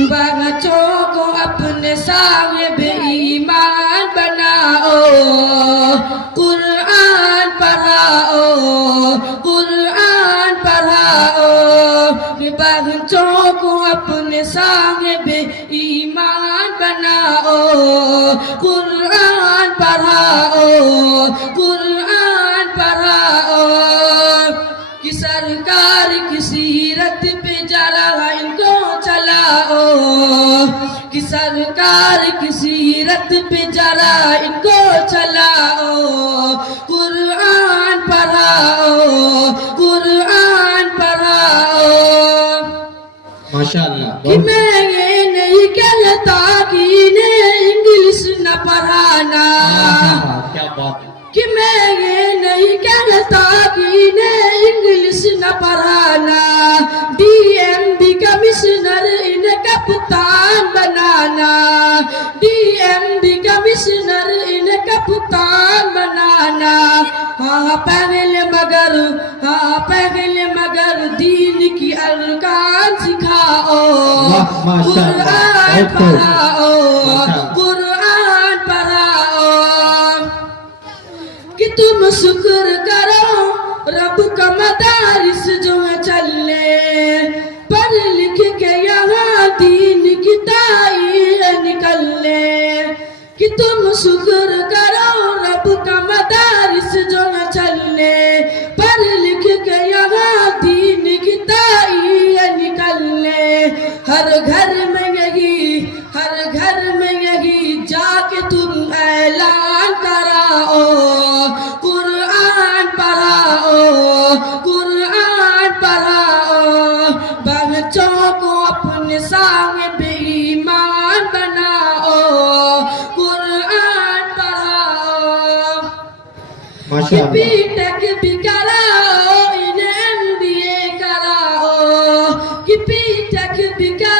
बच्चों को अपने साहिब ईमान बनाओ, कुरान पढ़ाओ, कुरान पढ़ाओ। बच्चों को अपने साहिब ईमान बनाओ, कुरान पढ़ाओ, कुरान पढ़ाओ। कि सरकार की सीरत पे जरा इनको चलाओ, कि सरकार की सीरत पे जरा इनको चलाओ, कुरान पढ़ाओ, कुरान पढ़ाओ। माशाअल्लाह। कि मैं ये नहीं कहता कि इन्हें इंग्लिश न पढ़ाना, क्या बात है। कि मैं ये नहीं कहता कि इन्हें इंग्लिश न पढ़ाना, डीएमडी कमिश्नर इन्हें कप्तान बनाना, डीएमडी कमिश्नर इन्हें कप्तान बनाना। हाँ पहले मगर दीन की अरकान सिखाओ, कुरान पढ़ाओ, कुरान पढ़ाओ। कि तुम शुक्र करो रब का मदारिस जो है चलने, पढ़ लिख के यहाँ दीन की ताईर निकलने। कि तुम शुक्र करो रब का मदारिस जो है चलने, पढ़ लिख के यहाँ दीन की ताईर निकलने। हर घर में यही जाके तुम ऐलान कराओ, कुरान पढ़ाओ, कुरान पढ़ाओ। बच्चों को अपने साहिब ईमान बनाओ, कुरान पढ़ाओ। कि बीटेक भी कराओ, इन्हें MBA कराओ, कि बीटेक भी कराओ,